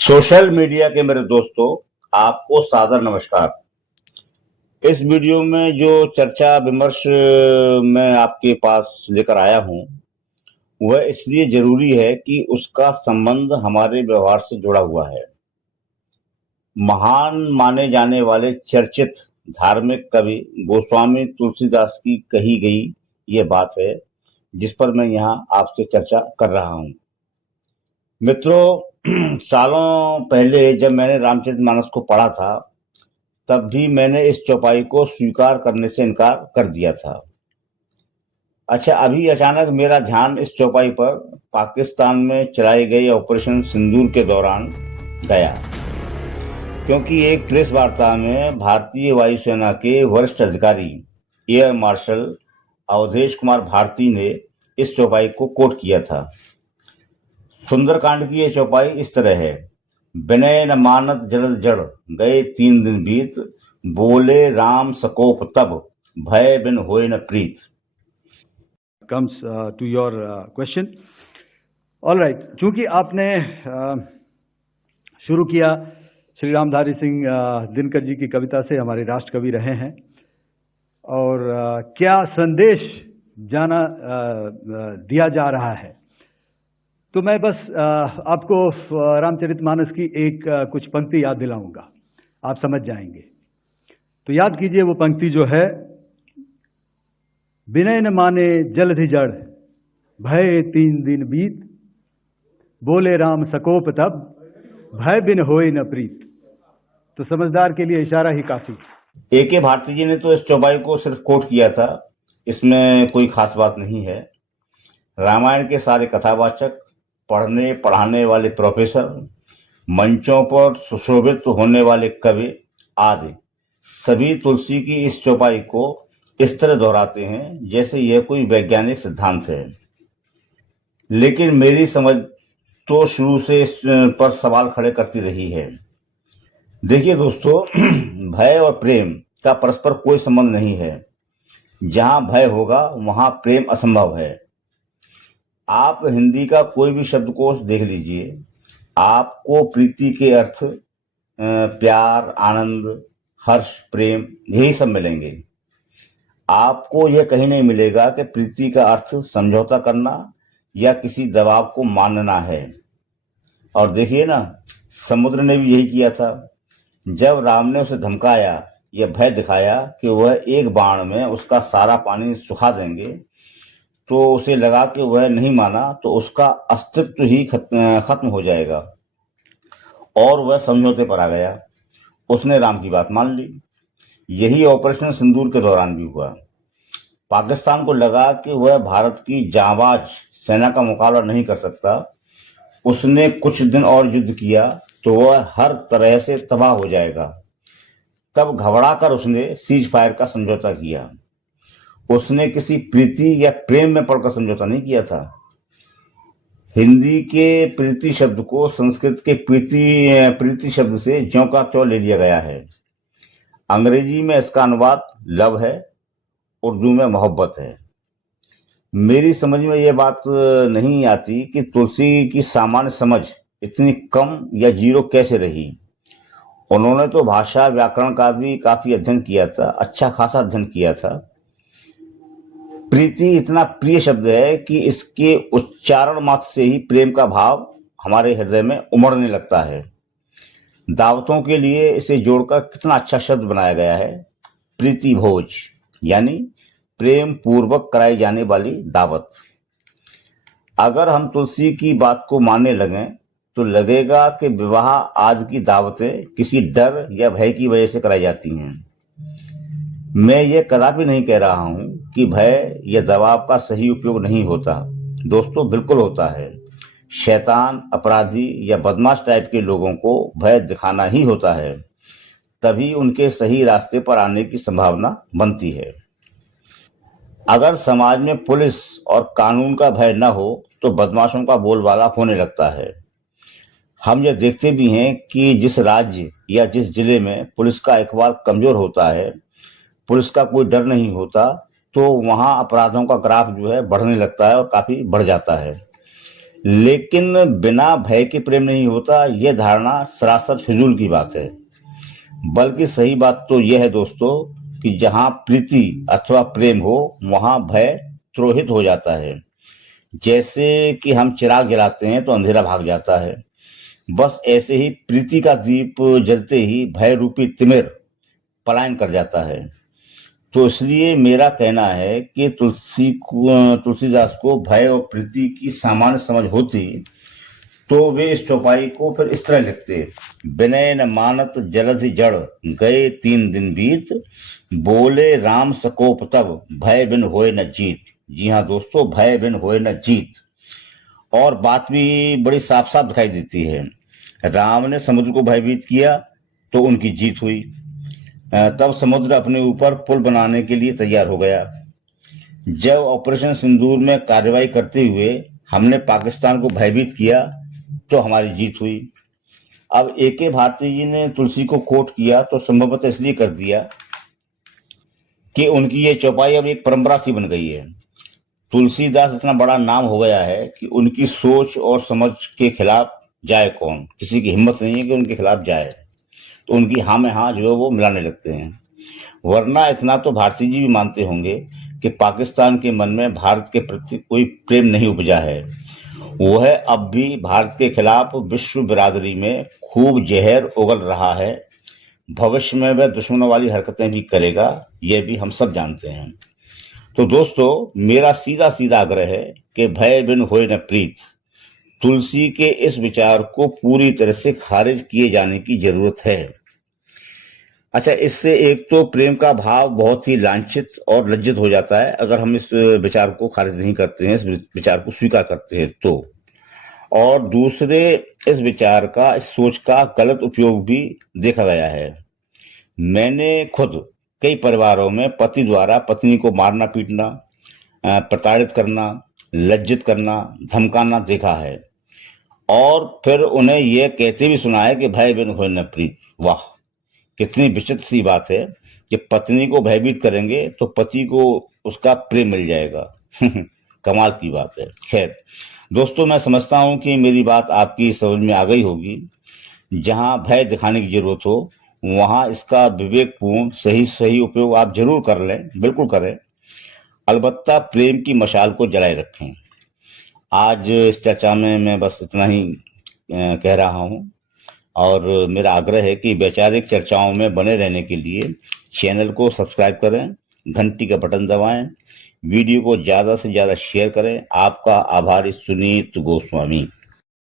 Social media के मेरे दोस्तों, आपको सादर नमस्कार। इस वीडियो में जो चर्चा विमर्श मैं आपके पास लेकर आया हूँ, वह इसलिए ज़रूरी है कि उसका संबंध हमारे व्यवहार से जुड़ा हुआ है। महान माने जाने वाले चर्चित धार्मिक कवि गोस्वामी तुलसीदास की कही गई ये बात है, जिस पर मैं यहाँ आपसे चर्चा कर रहा हूँ। मित्रों, सालों पहले जब मैंने रामचरितमानस को पढ़ा था, तब भी मैंने इस चौपाई को स्वीकार करने से इनकार कर दिया था। अच्छा, अभी अचानक मेरा ध्यान इस चौपाई पर पाकिस्तान में चलाए गए ऑपरेशन सिंदूर के दौरान गया, क्योंकि एक प्रेस वार्ता में भारतीय वायुसेना के वरिष्ठ अधिकारी एयर मार्शल अवधेश कुमार भारती ने इस चौपाई को कोट किया था। सुंदरकांड की ये चौपाई इस तरह है: विनय न मानत जलद जड़, गए 3 दिन बीत, बोले राम सकोप तब, भय बिन होए न प्रीत। comes to your question. All right, चूंकि आपने शुरू किया श्री रामधारी सिंह दिनकर जी की कविता से, हमारे राष्ट्र कवि रहे हैं, और क्या संदेश दिया जा रहा है, तो मैं बस आपको रामचरितमानस की कुछ पंक्ति याद दिलाऊंगा, आप समझ जाएंगे। तो याद कीजिए वो पंक्ति जो है: विनय न माने जलधि जड़, भय 3 दिन बीत, बोले राम सकोप तब, भय बिन होए न प्रीत। तो समझदार के लिए इशारा ही काफी। ए.के. भारती जी ने तो इस चौपाई को सिर्फ कोट किया था, इसमें कोई खास बात नहीं है। रामायण के सारे कथावाचक, पढ़ने पढ़ाने वाले प्रोफेसर, मंचों पर सुशोभित होने वाले कवि आदि सभी तुलसी की इस चौपाई को इस तरह दोहराते हैं जैसे यह कोई वैज्ञानिक सिद्धांत है। लेकिन मेरी समझ तो शुरू से इस पर सवाल खड़े करती रही है। देखिए दोस्तों, भय और प्रेम का परस्पर कोई संबंध नहीं है। जहां भय होगा वहां प्रेम असंभव है। आप हिंदी का कोई भी शब्दकोश देख लीजिए, आपको प्रीति के अर्थ प्यार, आनंद, हर्ष, प्रेम यही सब मिलेंगे। आपको यह कहीं नहीं मिलेगा कि प्रीति का अर्थ समझौता करना या किसी दबाव को मानना है। और देखिए ना, समुद्र ने भी यही किया था। जब राम ने उसे धमकाया या भय दिखाया कि वह एक बाण में उसका सारा पानी सुखा देंगे, तो उसे लगा कि वह नहीं माना तो उसका अस्तित्व ही खत्म हो जाएगा, और वह समझौते पर आ गया। उसने राम की बात मान ली। यही ऑपरेशन सिंदूर के दौरान भी हुआ। पाकिस्तान को लगा कि वह भारत की जांबाज सेना का मुकाबला नहीं कर सकता। उसने कुछ दिन और युद्ध किया तो वह हर तरह से तबाह हो जाएगा। तब घबराकर उसने सीज फायर का समझौता किया। उसने किसी प्रीति या प्रेम में पड़कर समझौता नहीं किया था। हिंदी के प्रीति शब्द को संस्कृत के प्रीति शब्द से ज्यों का त्यों ले लिया गया है। अंग्रेजी में इसका अनुवाद लव है, उर्दू में मोहब्बत है। मेरी समझ में यह बात नहीं आती कि तुलसी की सामान्य समझ इतनी कम या जीरो कैसे रही। उन्होंने तो भाषा व्याकरण का भी काफी अध्ययन किया था, अच्छा खासा अध्ययन किया था। प्रीति इतना प्रिय शब्द है कि इसके उच्चारण मात्र से ही प्रेम का भाव हमारे हृदय में उमड़ने लगता है। दावतों के लिए इसे जोड़कर कितना अच्छा शब्द बनाया गया है, प्रीति भोज, यानी प्रेम पूर्वक कराई जाने वाली दावत। अगर हम तुलसी की बात को मानने लगें तो लगेगा कि विवाह आज की दावतें किसी डर या भय की वजह से कराई जाती हैं। मैं ये कदापि नहीं कह रहा हूं कि भय या दबाव का सही उपयोग नहीं होता। दोस्तों, बिल्कुल होता है। शैतान, अपराधी या बदमाश टाइप के लोगों को भय दिखाना ही होता है, तभी उनके सही रास्ते पर आने की संभावना बनती है। अगर समाज में पुलिस और कानून का भय न हो तो बदमाशों का बोलबाला होने लगता है। हम यह देखते भी हैं कि जिस राज्य या जिस जिले में पुलिस का इकबाल कमजोर होता है, पुलिस का कोई डर नहीं होता, तो वहां अपराधों का ग्राफ जो है बढ़ने लगता है और काफी बढ़ जाता है। लेकिन बिना भय के प्रेम नहीं होता, यह धारणा सरासर फिजूल की बात है। बल्कि सही बात तो यह है दोस्तों कि जहां प्रीति अथवा प्रेम हो वहां भय तिरोहित हो जाता है। जैसे कि हम चिराग जलाते हैं तो अंधेरा भाग जाता है, बस ऐसे ही प्रीति का दीप जलते ही भय रूपी तिमिर पलायन कर जाता है। तो इसलिए मेरा कहना है कि तुलसीदास को भय और प्रीति की सामान्य समझ होती तो वे इस चौपाई को फिर इस तरह लिखते, विनय न मानत जलधि जड़, गए 3 दिन बीत, बोले राम सकोप तब, भय बिन होए न जीत। जी हाँ दोस्तों, भय बिन होए न जीत। और बात भी बड़ी साफ साफ दिखाई देती है। राम ने समुद्र को भयभीत किया तो उनकी जीत हुई। तब समुद्र अपने ऊपर पुल बनाने के लिए तैयार हो गया। जब ऑपरेशन सिंदूर में कार्रवाई करते हुए हमने पाकिस्तान को भयभीत किया तो हमारी जीत हुई। अब AK भारती जी ने तुलसी को कोट किया तो संभवतः इसलिए कर दिया कि उनकी ये चौपाई अब एक परंपरा सी बन गई है। तुलसीदास इतना बड़ा नाम हो गया है कि उनकी सोच और समझ के खिलाफ जाए कौन, किसी की हिम्मत नहीं है कि उनके खिलाफ जाए। तो उनकी हाँ में हाँ जो है वो मिलाने लगते हैं। वरना इतना तो भारती जी भी मानते होंगे कि पाकिस्तान के मन में भारत के प्रति कोई प्रेम नहीं उपजा है। वह अब भी भारत के खिलाफ विश्व बिरादरी में खूब जहर उगल रहा है। भविष्य में वह दुश्मनों वाली हरकतें भी करेगा, यह भी हम सब जानते हैं। तो दोस्तों, मेरा सीधा सीधा आग्रह है कि भय बिन होए न प्रीत, तुलसी के इस विचार को पूरी तरह से खारिज किए जाने की जरूरत है। अच्छा, इससे एक तो प्रेम का भाव बहुत ही लांछित और लज्जित हो जाता है अगर हम इस विचार को खारिज नहीं करते हैं, इस विचार को स्वीकार करते हैं तो। और दूसरे, इस विचार का, इस सोच का गलत उपयोग भी देखा गया है। मैंने खुद कई परिवारों में पति द्वारा पत्नी को मारना पीटना, प्रताड़ित करना, लज्जित करना, धमकाना देखा है। और फिर उन्हें यह कहते भी सुना है कि भय बिन होए न प्रीत। वाह, कितनी विचित्र सी बात है कि पत्नी को भयभीत करेंगे तो पति को उसका प्रेम मिल जाएगा। कमाल की बात है। खैर दोस्तों, मैं समझता हूं कि मेरी बात आपकी समझ में आ गई होगी। जहां भय दिखाने की जरूरत हो वहां इसका विवेकपूर्ण सही सही उपयोग आप जरूर कर लें, बिल्कुल करें। अलबत्ता प्रेम की मशाल को जलाए रखें। आज इस चर्चा में मैं बस इतना ही कह रहा हूं। और मेरा आग्रह है कि वैचारिक चर्चाओं में बने रहने के लिए चैनल को सब्सक्राइब करें, घंटी का बटन दबाएं, वीडियो को ज़्यादा से ज़्यादा शेयर करें। आपका आभारी सुनीत गोस्वामी।